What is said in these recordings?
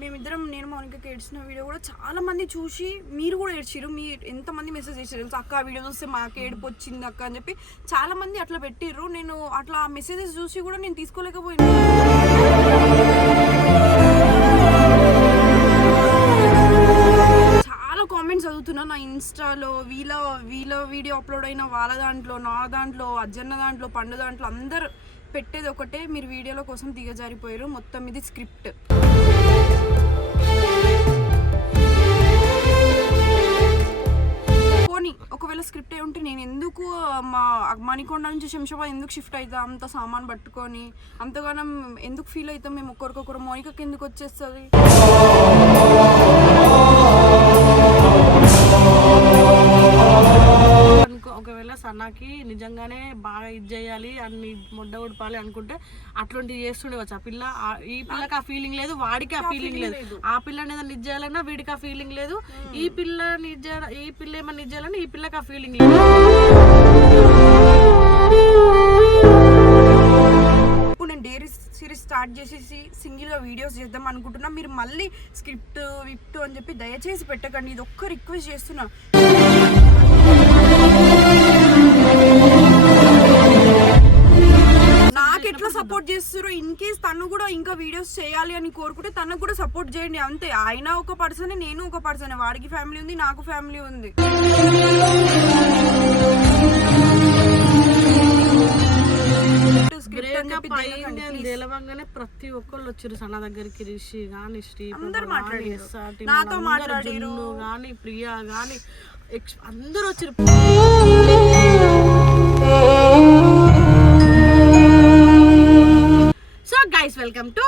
మేమిద్దరం నేను మౌనికకి ఏడ్చిన వీడియో కూడా చాలా మంది చూసి మీరు కూడా ఏడ్చిరు. మీరు ఎంతమంది మెసేజ్ చేసారు తెలుసు, అక్క వీడియో చూస్తే మాకు ఏడుపు వచ్చింది అక్క అని చెప్పి చాలా మంది అట్లా పెట్టిర్రు. నేను అట్లా మెసేజెస్ చూసి కూడా నేను తీసుకోలేకపోయినా. చాలా కామెంట్స్ చదువుతున్నా నా ఇన్స్టాలో. వీళ్ళ వీడియో అప్లోడ్ అయిన వాళ్ళ దాంట్లో, నా దాంట్లో, అజ్జన్న దాంట్లో, పండు దాంట్లో అందరు పెట్టేది ఒకటే, మీరు వీడియోల కోసం దిగజారిపోయారు, మొత్తం ఇది స్క్రిప్ట్. పోనీ ఒకవేళ స్క్రిప్ట్ అయి ఉంటే నేను ఎందుకు మా మణికొండ నుంచి శంషాబాద్ ఎందుకు షిఫ్ట్ అవుతాం అంత సామాన్ పట్టుకొని, అంతగానం ఎందుకు ఫీల్ అవుతాం మేము ఒకరికొకరు? మౌనికకి ఎందుకు వచ్చేస్తుంది? ఒకవేళ సన్నాకి నిజంగానే బాగా ఇది చేయాలి అన్ని మొడ్డ ఉడపాలి అనుకుంటే అట్లాంటివి చేస్తుండేవచ్చు. ఆ పిల్ల, ఈ పిల్లకి ఆ ఫీలింగ్ లేదు, వాడికి ఆ ఫీలింగ్ లేదు. ఆ పిల్లని ఏదైనా ఇది చేయాలన్నా వీడికి ఆ ఫీలింగ్ లేదు. ఈ పిల్ల ఏమన్నా ఇది చేయాలన్నా ఈ పిల్లకి ఆ ఫీలింగ్ లేదు. ఇప్పుడు నేను డైరీ సిరీస్ స్టార్ట్ చేసేసి సింగిల్గా వీడియోస్ చేద్దాం అనుకుంటున్నా. మీరు మళ్ళీ స్క్రిప్ట్ విప్ట్ అని చెప్పి దయచేసి పెట్టకండి. ఇది ఒక్క రిక్వెస్ట్ చేస్తున్నా. నాకు ఎట్లా సపోర్ట్ చేస్తారో ఇన్ కేస్ తను కూడా ఇంకా వీడియోస్ చేయాలి అని కోరుకుంటే తనకు కూడా సపోర్ట్ చేయండి అంతే. ఆయన ఒక పర్సన్, నేను ఒక పర్సన్. వాడికి ఫ్యామిలీ ఉంది, నాకు ఫ్యామిలీ ఉంది. తెలవంగానే ప్రతి ఒక్కళ్ళు వచ్చారు సన్న దగ్గరికి. రిషి గాని, శ్రీ అందరు మాట్లాడారు, నాతో మాట్లాడారు గాని, ప్రియా గాని అందరూ వచ్చారు. So guys, welcome to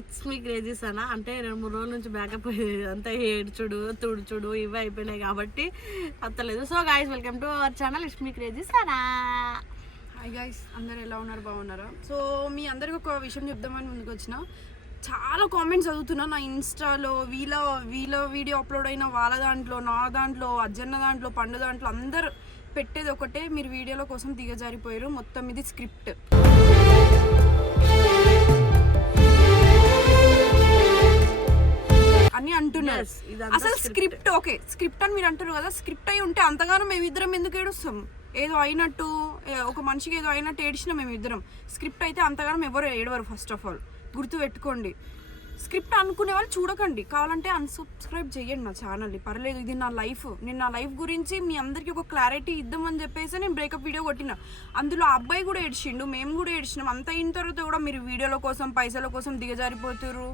it's me crazy Sana. అంటే 2-3 రోజుల నుంచి బ్యాకప్ అంతా ఏడ్చుడు తుడుచుడు ఇవి అయిపోయినాయి కాబట్టి అత్తలేదు. So guys, welcome to our channel it's me crazy Sana. Hi guys, అందరు ఎలా ఉన్నారు? బాగున్నారా? సో మీ అందరికి ఒక విషయం చెప్దామని ముందుకు వచ్చిన. చాలా కామెంట్స్ చదువుతున్నా నా ఇన్స్టాలో. వీళ్ళ వీడియో అప్లోడ్ అయిన వాళ్ళ దాంట్లో, నా దాంట్లో, అజ్జన్న దాంట్లో, పండు దాంట్లో అందరు పెట్టేది ఒకటే, మీరు వీడియోల కోసం దిగజారిపోయారు, మొత్తం ఇది స్క్రిప్ట్ అని అంటున్నారు. అసలు స్క్రిప్ట్ ఓకే, స్క్రిప్ట్ అని మీరు అంటారు కదా, స్క్రిప్ట్ అయి ఉంటే అంతగానో మేమిద్దరం ఎందుకు ఏడుస్తాం? ఏదో అయినట్టు, ఒక మనిషికి ఏదో అయినట్టు ఏడిచినా మేమిద్దరం. స్క్రిప్ట్ అయితే అంతగానం ఎవరు ఏడవరు. ఫస్ట్ ఆఫ్ ఆల్ గుర్తు పెట్టుకోండి. స్క్రిప్ట్ అనుకునే వాళ్ళు చూడకండి, కావాలంటే అన్సబ్స్క్రైబ్ చేయండి నా ఛానల్ని, పర్లేదు. ఇది నా లైఫ్. నేను నా లైఫ్ గురించి మీ అందరికీ ఒక క్లారిటీ ఇద్దామని చెప్పేసి నేను బ్రేకప్ వీడియో కొట్టిన. అందులో ఆ అబ్బాయి కూడా ఏడ్చిండు, మేము కూడా ఏడ్చినాం. అంత అయిన తర్వాత కూడా మీరు వీడియోల కోసం, పైసల కోసం దిగజారిపోతున్నారు,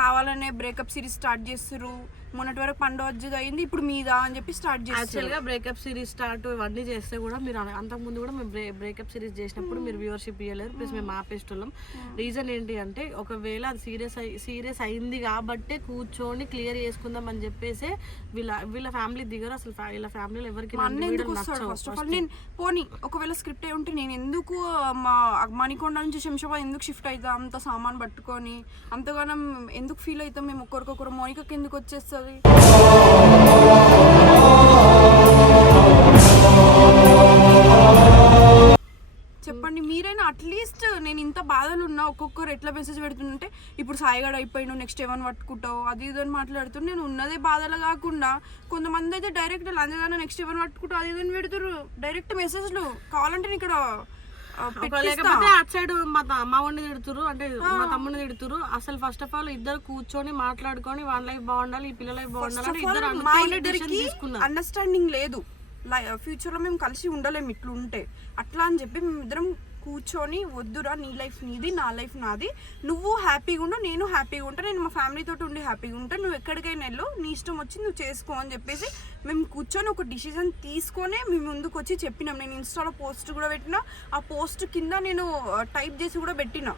కావాలనే బ్రేకప్ సిరీస్ స్టార్ట్ చేస్తారు. మొన్నటి వరకు పండు అజ్జది అయింది, ఇప్పుడు మీద అని చెప్పి స్టార్ట్ చేస్తారు. యాక్చువల్గా బ్రేకప్ సిరీస్ స్టార్ట్ ఇవన్నీ చేస్తే కూడా మీరు అంతకుముందు కూడా మేము బ్రేకప్ సిరీస్ చేసినప్పుడు మీరు వ్యూవర్షిప్ ఇవ్వలేదు, ప్లస్ మేము ఆపేస్తున్నాం. రీజన్ ఏంటి అంటే, ఒకవేళ అది సీరియస్ అయింది కాబట్టి కూర్చొని క్లియర్ చేసుకుందాం అని చెప్పేసి వీళ్ళ ఫ్యామిలీ దిగరు. అసలు వీళ్ళ ఫ్యామిలీలో ఎవరికి ఫస్ట్ ఆఫ్ ఆల్ నేను పోనీ ఒకవేళ స్క్రిప్ట్ అయి ఉంటే నేను ఎందుకు మా మణికొండ నుంచి శంషాబాద్ ఎందుకు షిఫ్ట్ అవుతాం అంత సామాన్ పట్టుకొని, అంతగానం ఎందుకు ఫీల్ అవుతాం మేము ఒకరికొకరు? మౌనికకి ఎందుకు వచ్చేస్తుంది? చెప్పండి మీరైనా. అట్లీస్ట్ నేను ఇంత బాధలు ఉన్నా, ఒక్కొక్కరు ఎట్లా మెసేజ్ పెడుతుంటే, ఇప్పుడు సాయిగాడు అయిపోయినావు, నెక్స్ట్ ఏమని పట్టుకుంటావు, అది ఇదని మాట్లాడుతూ, నేను ఉన్నదే బాధలు కాకుండా కొంతమంది అయితే డైరెక్ట్ లంజదాన నెక్స్ట్ ఏమని పట్టుకుంటావు అది ఇదని పెడుతురు డైరెక్ట్ మెసేజ్లు. కావాలంటే నేను ఇక్కడ లేకపోతే అటు సైడ్ మా అమ్మని తిడుతురు, అంటే మా తమ్ముడిని తిడుతురు. అసలు ఫస్ట్ ఆఫ్ ఆల్ ఇద్దరు కూర్చొని మాట్లాడుకొని వాళ్ళ లైఫ్ బాగుండాలి, ఈ పిల్లల లైఫ్ బాగుండాలి, ఇద్దరు అండర్స్టాండింగ్ లేదు. ఫ్యూచర్ లో మేము కలిసి ఉండలేము ఇట్లా ఉంటే. అట్లా అని చెప్పి మేము ఇద్దరం కూర్చొని, వద్దురా, నీ లైఫ్ నీది, నా లైఫ్ నాది, నువ్వు హ్యాపీగా ఉండు, నేను హ్యాపీగా ఉంటా, నేను మా ఫ్యామిలీతో ఉండి హ్యాపీగా ఉంటా, నువ్వు ఎక్కడికైనా వెళ్ళు, నీ ఇష్టం వచ్చి నువ్వు చేసుకో అని చెప్పేసి మేము కూర్చొని ఒక డిసిజన్ తీసుకొని మేము ముందుకు వచ్చి చెప్పినాం. నేను ఇన్స్టాలో పోస్ట్ కూడా పెట్టినా, ఆ పోస్ట్ కింద నేను టైప్ చేసి కూడా పెట్టినా.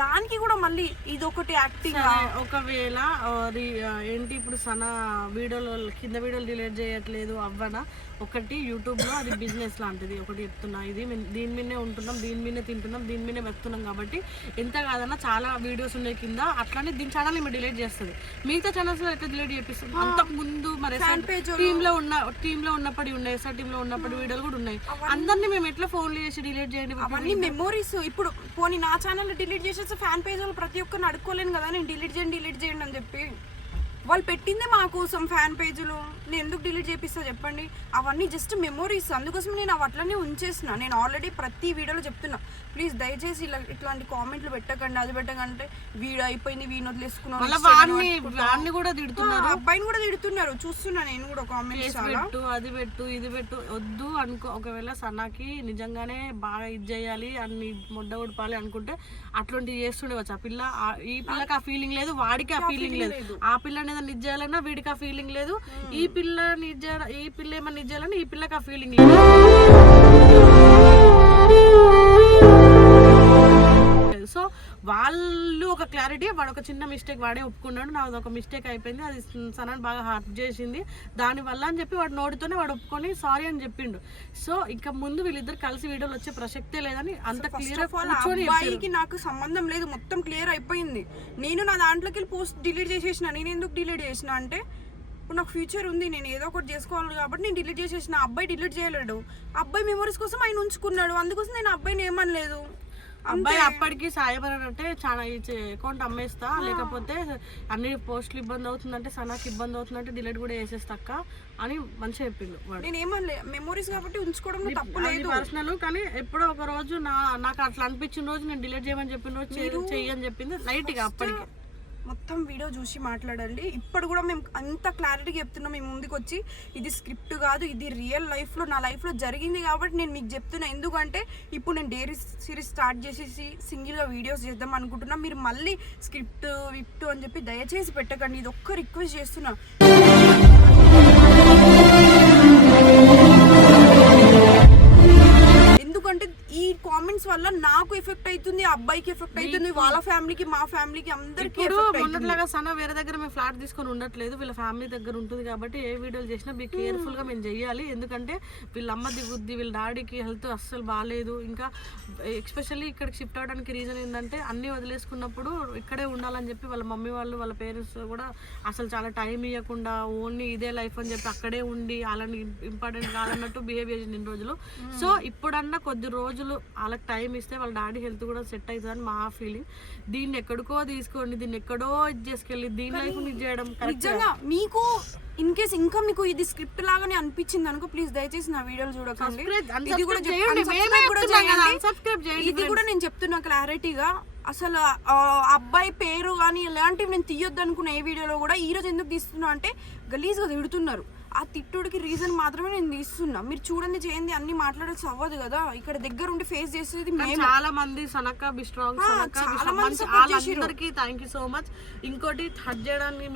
దానికి కూడా మళ్ళీ ఇదొకటి యాక్టింగ్. ఒకవేళ ఏంటి ఇప్పుడు సన వీడియోలు కింద వీడియోలు డిలీట్ చేయట్లేదు అవ్వనా? ఒకటి యూట్యూబ్లో అది బిజినెస్ లాంటిది, ఒకటి చెప్తున్నా. ఇది దీని మీదనే ఉంటున్నాం, దీని మీదనే తింటున్నాం, దీని మీదనే వెళ్తున్నాం కాబట్టి ఎంత కాదన్నా చాలా వీడియోస్ ఉన్నాయి కింద. అట్లానే దీని ఛానల్ మేము డిలీట్ చేస్తుంది. మిగతా ఛానల్స్లో ఎట్లా డిలీట్ చేపిస్తుంది? అంతకు ముందు మరి టీంలో ఉన్నప్పటి ఉన్నాయి, ఎస్ఆర్ టీంలో ఉన్నప్పటి వీడియోలు కూడా ఉన్నాయి. అందరినీ మేము ఎట్లా ఫోన్లు చేసి డిలీట్ చేయండి? అవన్నీ మెమోరీస్. ఇప్పుడు పోనీ నా ఛానల్ డిలీట్ చేసేసి ఫ్యాన్ పేజ్ వాళ్ళు ప్రతి ఒక్కరిని అడుక్కోలేను కదా నేను డిలీట్ చేయండి అని చెప్పి. వాళ్ళు పెట్టిందే మా కోసం ఫ్యాన్ పేజీలు, నేను ఎందుకు డిలీట్ చేపిస్తా చెప్పండి. అవన్నీ జస్ట్ మెమోరీస్, అందుకోసం నేను అవి అట్లనే ఉంచేసిన. నేను ఆల్రెడీ ప్రతి వీడియోలో చెప్తున్నా, ప్లీజ్ దయచేసి ఇట్లాంటి కామెంట్లు పెట్టకండి, అది పెట్టకంటే వీడు అయిపోయింది వీడిని వదిలేసుకున్నాను, అబ్బాయిని కూడా తిడుతున్నారు చూస్తున్నా నేను కూడా కామెంట్స్. అది పెట్టు ఇది పెట్టు వద్దు అనుకో. ఒకవేళ సనాకి నిజంగానే బాగా ఇది చేయాలి అన్ని మొడ్డ ఉడపాలి అనుకుంటే అట్లాంటివి చేస్తుండేవచ్చు. ఆ పిల్ల ఈ పిల్లకి ఆ ఫీలింగ్ లేదు, వాడికి ఆ ఫీలింగ్ లేదు. ఆ పిల్లని ఏదైనా ఇది చేయాలన్నా వీడికి ఆ ఫీలింగ్ లేదు, ఈ పిల్ల ఏమన్నా ఇది చేయాలన్నా ఈ పిల్లకి ఆ ఫీలింగ్ లేదు. సో వాళ్ళు ఒక క్లారిటీ, వాడు ఒక చిన్న మిస్టేక్ వాడే ఒప్పుకున్నాడు, నాది ఒక మిస్టేక్ అయిపోయింది, అది సనాన్ని బాగా హర్ట్ చేసింది దానివల్ల అని చెప్పి వాడు నోటితోనే వాడు ఒప్పుకొని సారీ అని చెప్పిండు. సో ఇంకా ముందు వీళ్ళిద్దరు కలిసి వీడియోలు వచ్చే ప్రసక్తే లేదని అంత క్లియర్. అబ్బాయికి నాకు సంబంధం లేదు, మొత్తం క్లియర్ అయిపోయింది. నేను నా దాంట్లోకి పోస్ట్ డిలీట్ చేసేసిన. నేను ఎందుకు డిలీట్ చేసిన అంటే ఇప్పుడు నాకు ఫ్యూచర్ ఉంది, నేను ఏదో ఒకటి చేసుకోవాలి కాబట్టి నేను డిలీట్ చేసేసిన. అబ్బాయి డిలీట్ చేయలేడు, అబ్బాయి మెమరీస్ కోసం ఆయన ఉంచుకున్నాడు, అందుకోసం నేను అబ్బాయిని ఏమనలేదు. అబ్బాయి అప్పటికి సాయపడాలంటే చాలా అకౌంట్ అమ్మేస్తా, లేకపోతే అన్ని పోస్టులు ఇబ్బంది అవుతుందంటే సనాకి ఇబ్బంది అవుతుందంటే డిలీట్ కూడా వేసేస్తాక అని మంచిగా చెప్పిండు వాడు. నేను ఏమనలే, మెమరీస్ కాబట్టి ఉంచుకోవడం తప్పు లేదు, పర్సనల్. కానీ ఎప్పుడో ఒక రోజు నాకు అట్లా అనిపించిన రోజు నేను డిలీట్ చేయమని చెప్పిన రోజు చెయ్యని చెప్పింది లైట్ గా. అప్పటికి మొత్తం వీడియో చూసి మాట్లాడండి. ఇప్పుడు కూడా మేము అంత క్లారిటీగా చెప్తున్నాం, మేము ముందుకు వచ్చి ఇది స్క్రిప్ట్ కాదు, ఇది రియల్ లైఫ్లో నా లైఫ్లో జరిగింది కాబట్టి నేను మీకు చెప్తున్నా. ఎందుకంటే ఇప్పుడు నేను డైరీ సిరీస్ స్టార్ట్ చేసేసి సింగిల్గా వీడియోస్ చేద్దాం అనుకుంటున్నా. మీరు మళ్ళీ స్క్రిప్ట్ విప్ట్ అని చెప్పి దయచేసి పెట్టకండి, ఇది ఒక్క రిక్వెస్ట్ చేస్తున్నా. ఎందుకంటే ఈ కామెంట్స్ వల్ల నాకు ఎఫెక్ట్ అవుతుంది, అబ్బాయికి ఎఫెక్ట్ అవుతుంది, వాళ్ళ ఫ్యామిలీకి మా ఫ్యామిలీకి అందరికి. మొన్నట్లాగా సన వేరే దగ్గర మేము ఫ్లాట్ తీసుకొని ఉండట్లేదు, వీళ్ళ ఫ్యామిలీ దగ్గర ఉంటుంది కాబట్టి ఏ వీడియోలు చేసినా బీ కేర్ఫుల్ గా మేము చెయ్యాలి. ఎందుకంటే వీళ్ళ అమ్మ దిగుద్ది, వీళ్ళ డాడీకి హెల్త్ అస్సలు బాగాలేదు. ఇంకా ఎస్పెషల్లీ ఇక్కడికి షిఫ్ట్ అవడానికి రీజన్ ఏంటంటే అన్ని వదిలేసుకున్నప్పుడు ఇక్కడే ఉండాలని చెప్పి వాళ్ళ మమ్మీ వాళ్ళు వాళ్ళ పేరెంట్స్ కూడా అసలు చాలా టైం ఇవ్వకుండా ఓన్లీ ఇదే లైఫ్ అని చెప్పి అక్కడే ఉండి అలాంటి ఇంపార్టెంట్ కాదన్నట్టు బిహేవ్ చేసింది ఇన్ని రోజులు. సో ఇప్పుడన్నా కొద్ది రోజులు వాళ్ళకి టైం ఇస్తే వాళ్ళ డాడీ హెల్త్ కూడా సెట్ అవుతుందని మా ఫీలింగ్. దీన్ని ఎక్కడికో తీసుకోండి, దీన్ని ఎక్కడో ఇది చేసుకెళ్ళి దీని లైఫ్ ఇది చేయడం నిజంగా మీకు ఇన్ కేస్ ఇంకా మీకు ఇది స్క్రిప్ట్ లాగానే అనిపించింది అనుకో, ప్లీజ్ దయచేసి నా వీడియోలు చూడకండి. ఇది కూడా నేను చెప్తున్నా క్లారిటీగా. అసలు అబ్బాయి పేరు కానీ ఇలాంటివి నేను తీయొద్దు అనుకున్న ఏ వీడియోలో కూడా ఈ రోజు ఎందుకు తీస్తున్నా అంటే గలీజ్గా తిడుతున్నారు. ఆ తిట్టుడికి రీజన్ మాత్రమే నేను తీస్తున్నా. మీరు చూడండి చేయండి అన్ని మాట్లాడాల్సి అవ్వదు కదా, ఇక్కడ దగ్గర ఉండి ఫేస్ చేసేది చాలా మంది. సనక బి స్ట్రాంగ్, అందరికి థ్యాంక్ యూ సో మచ్. ఇంకోటి హట్ చేయడానికి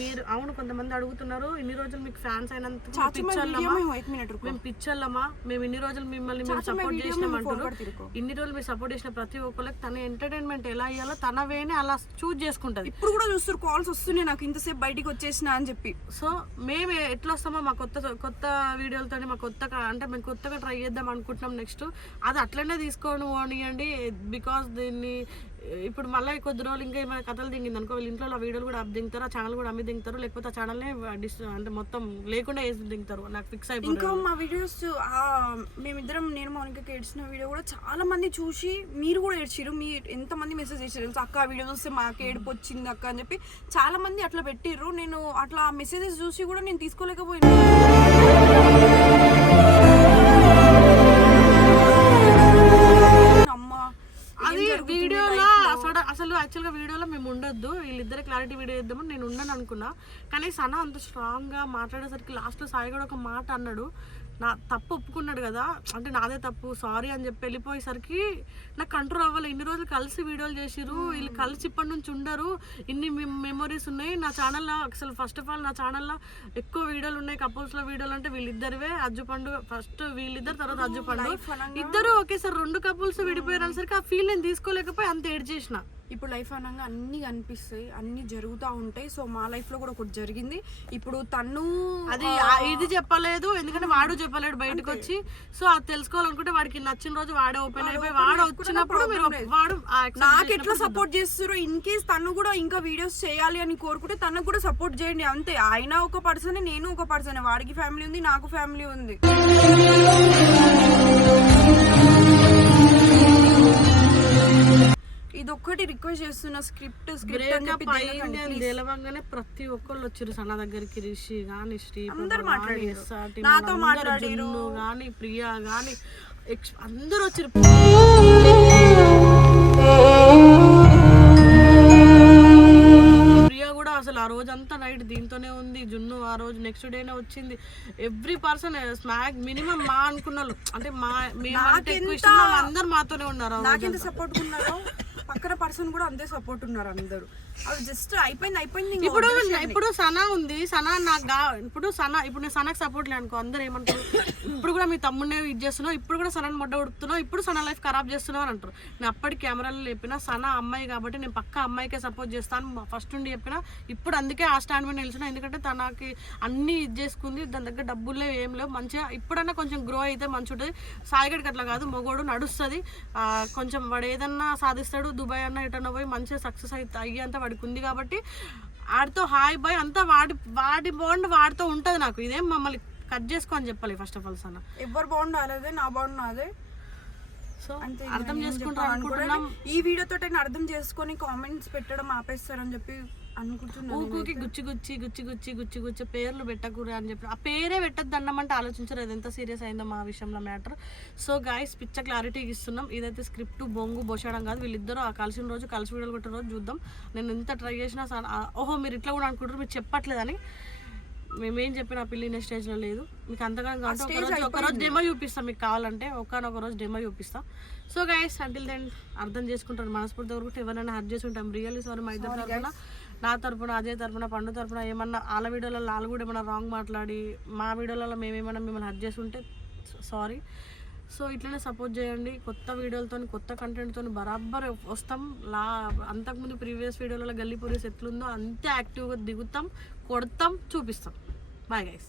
మీరు అవును కొంతమంది అడుగుతున్నారు, ఇన్ని రోజులు మీకు ఫ్యాన్స్ అయినందుకు మేము పిచ్చర్లమా, మేము ఇన్ని రోజులు మిమ్మల్ని మేము సపోర్ట్ చేసినామంటారు. ఇన్ని రోజులు మీరు సపోర్ట్ చేసిన ప్రతి ఒక్కరికి తన ఎంటర్టైన్మెంట్ ఎలా అయ్యాలో తన వేని అలా చూజ్ చేసుకుంటది. ఇప్పుడు కూడా చూస్తారు కాల్స్ వస్తున్నాయి నాకు ఇంతసేపు బయటికి వచ్చేసిన అని చెప్పి. సో మేము ఎట్లా వస్తామో మా కొత్త వీడియోలతో మా అంటే మేము కొత్తగా ట్రై చేద్దాం అనుకుంటున్నాం నెక్స్ట్. అది అట్లనే తీసుకొని పోనీయండి. బికాస్ దీన్ని ఇప్పుడు మళ్ళీ కొద్ది రోజులు ఇంకా ఏమైనా కథలు దిగింది అనుకో, వీళ్ళ ఇంట్లో ఆ వీడియోలు కూడా అవి దిగుతారు, ఆ ఛానల్ కూడా అమ్మి దిగుతారు, లేకపోతే ఆ ఛానల్నే అంటే మొత్తం లేకుండా వేసి దిగుతారు. నాకు ఫిక్స్ అయిపోయింది. ఇంకా మా వీడియోస్ మేమిద్దరం నేను మౌనికకి ఏడ్చిన వీడియో కూడా చాలా మంది చూసి మీరు కూడా ఏడ్చిరు. మీరు ఎంతమంది మెసేజ్ చేశారు అక్క వీడియో చూస్తే మాకు ఏడుపు వచ్చింది అక్క అని చెప్పి చాలా మంది అట్లా పెట్టిర్రు. నేను అట్లా మెసేజెస్ చూసి కూడా నేను తీసుకోలేకపోయినా. అది వీడియోలో అసలు యాక్చువల్గా వీడియోలో మేము ఉండొద్దు, వీళ్ళిద్దరే క్లారిటీ వీడియో ఇద్దామని నేను ఉండను అనుకున్నా. కానీ సన అంత స్ట్రాంగ్గా మాట్లాడేసరికి లాస్ట్లో సాయి కూడా ఒక మాట అన్నాడు, నా తప్పు ఒప్పుకున్నాడు కదా, అంటే నాదే తప్పు సారీ అని చెప్పి వెళ్ళిపోయేసరికి నాకు కంట్రోల్ అవ్వాలి. ఇన్ని రోజులు కలిసి వీడియోలు చేసిరు, వీళ్ళు కలిసి ఇప్పటి నుంచి ఉండరు, ఇన్ని మెమరీస్ ఉన్నాయి నా ఛానల్లో. అసలు ఫస్ట్ ఆఫ్ ఆల్ నా ఛానల్లో ఎక్కువ వీడియోలు ఉన్నాయి కపుల్స్లో వీడియోలు అంటే వీళ్ళిద్దరివే. అజ్జుపండు ఫస్ట్ వీళ్ళిద్దరు, తర్వాత అజ్జుపండు ఇద్దరు ఒకేసారి 2 కపుల్స్ విడిపోయారు అనేసరికి ఆ ఫీల్ నేను తీసుకోలేకపోయి అంత ఏడ్ చేసిన. ఇప్పుడు లైఫ్ అనగా అన్నీ కనిపిస్తాయి, అన్నీ జరుగుతూ ఉంటాయి. సో మా లైఫ్లో కూడా ఒకటి జరిగింది. ఇప్పుడు తను అది ఇది చెప్పలేదు, ఎందుకంటే వాడు చెప్పలేడు బయటకు వచ్చి. సో అది తెలుసుకోవాలనుకుంటే వాడికి నచ్చిన రోజు వాడే ఓపెన్ అయిపోయి వాడు వచ్చినప్పుడు వాడు నాకు ఎట్లా సపోర్ట్ చేస్తారో ఇన్ కేస్ తను కూడా ఇంకా వీడియోస్ చేయాలి అని కోరుకుంటే తనకు కూడా సపోర్ట్ చేయండి అంతే. ఆయన ఒక పర్సన్, నేను ఒక పర్సన్, వాడికి ఫ్యామిలీ ఉంది, నాకు ఫ్యామిలీ ఉంది. ఇది ఒక్కటి రిక్వెస్ట్ చేస్తున్నా, స్క్రిప్ట్ బ్రేకప్ అయింది అని తెలవంగానే ప్రతి ఒక్కళ్ళు వచ్చారు సన్న దగ్గరికి. రిషి గాని, శ్రీ నాతో మాట్లాడారు గాని, ప్రియా గాని అందరూ వచ్చారు. ప్రియా కూడా అసలు ఆ రోజంతా నైట్ దీంతోనే ఉంది. జున్ను ఆ రోజు నెక్స్ట్ డేనే వచ్చింది. ఎవ్రీ పర్సన్ స్మాక్ మినిమం మా అనుకున్నారు, అంటే మా మేమంటే ఎక్కువ ఇష్టం అందరు మాతోనే ఉన్నారు. నాకెంత సపోర్ట్ ఉన్నారో పక్కన పర్సన్ కూడా అంతే సపోర్ట్ ఉన్నారు అందరూ. అది జస్ట్ అయిపోయింది. ఇప్పుడు సనా ఉంది, సనా నాకు ఇప్పుడు నేను సనాకి సపోర్ట్ లేదు అనుకో, అందరు ఏమంటారు ఇప్పుడు కూడా మీ తమ్ముడినే ఇది చేస్తున్నావు, ఇప్పుడు కూడా సనాని మొడ్డ ఉడుపుతున్నావు, ఇప్పుడు సనా లైఫ్ ఖరాబ్ చేస్తున్నావు అని అంటారు. నేను అప్పటికి కెమెరాలో చెప్పిన సనా అమ్మాయి కాబట్టి నేను పక్క అమ్మాయికే సపోర్ట్ చేస్తాను ఫస్ట్ నుండి చెప్పిన. ఇప్పుడు అందుకే ఆ స్టాండ్ మీద నిలిచిన, ఎందుకంటే తనకి అన్ని ఇది చేసుకుంది, దాని దగ్గర డబ్బులు లేవు ఏం లేవు. మంచిగా ఇప్పుడన్నా కొంచెం గ్రో అయితే మంచి ఉంటుంది. సాయిగడికి అట్లా కాదు, మొగోడు నడుస్తుంది, కొంచెం వాడు ఏదన్నా సాధిస్తాడు. దుబాయ్ అన్న ఎటన్నా పోయి మంచిగా సక్సెస్ అయ్యేంత వాడికి ఉంది కాబట్టి వాడితో హాయ్ బాయ్ అంతా వాడి బాండ్ వాడితో ఉంటుంది. నాకు ఇదేం మమ్మల్ని కట్ చేసుకో అని చెప్పాలి ఫస్ట్ ఆఫ్ ఆల్ సన్న. ఎవరు బాండ్ అదే, నా బాండ్ నాదే. సో అర్థం చేసుకుంటాం అనుకుంటున్నాం. ఈ వీడియోతో అర్థం చేసుకొని కామెంట్స్ పెట్టడం ఆపేస్తారని చెప్పి అనుకుంటున్నాను. ఊరికి గుచ్చి పేర్లు పెట్టకూడదు అని చెప్పి, ఆ పేరే పెట్టద్దు అన్నమంటే ఆలోచించారు. అది ఎంత సీరియస్ అయిందో మా విషయంలో మ్యాటర్. సో గైస్ పిచ్చ క్లారిటీ ఇస్తున్నాం. ఇదైతే స్క్రిప్ట్ బొంగు బోషడం కాదు. వీళ్ళిద్దరూ ఆ కలిసిన రోజు కలిసి వీడియోలు కొట్టిన రోజు చూద్దాం. నేను ఎంత ట్రై చేసినా ఓహో మీరు ఇట్లా కూడా అనుకుంటారు, మీరు చెప్పట్లేదని. మేమేం చెప్పిన పిల్లి స్టేజ్లో లేదు. మీకు అంతగా కాబట్టి ఒకరోజు డెమో చూపిస్తాం, మీకు కావాలంటే ఒకనొక రోజు డెమో చూపిస్తాం. సో గైస్ అంటిల్ దెన్ అర్థం చేసుకుంటారు మనస్ఫూర్తి వరకు. ఎవరైనా హర్ట్ చేసి ఉంటాం, రియల్లీ సారీ. మా ఇద్దరు తరఫున, నా తరఫున, అజయ్ తరఫున, పండు తరఫున ఏమన్నా వాళ్ళ వీడియోలలో వాళ్ళు కూడా ఏమన్నా రాంగ్ మాట్లాడి మా వీడియోలలో మేమేమన్నా మిమ్మల్ని హర్ట్ చేసి ఉంటే సారీ. సో ఇట్లనే సపోర్ట్ చేయండి. కొత్త వీడియోలతో కొత్త కంటెంట్తో బరాబర్ వస్తాం. అంతకుముందు ప్రీవియస్ వీడియోలలో గల్లీ పోలీస్ ఎట్లుందో అంతే యాక్టివ్గా దిగుతాం, కొడతాం, చూపిస్తాం. Bye guys.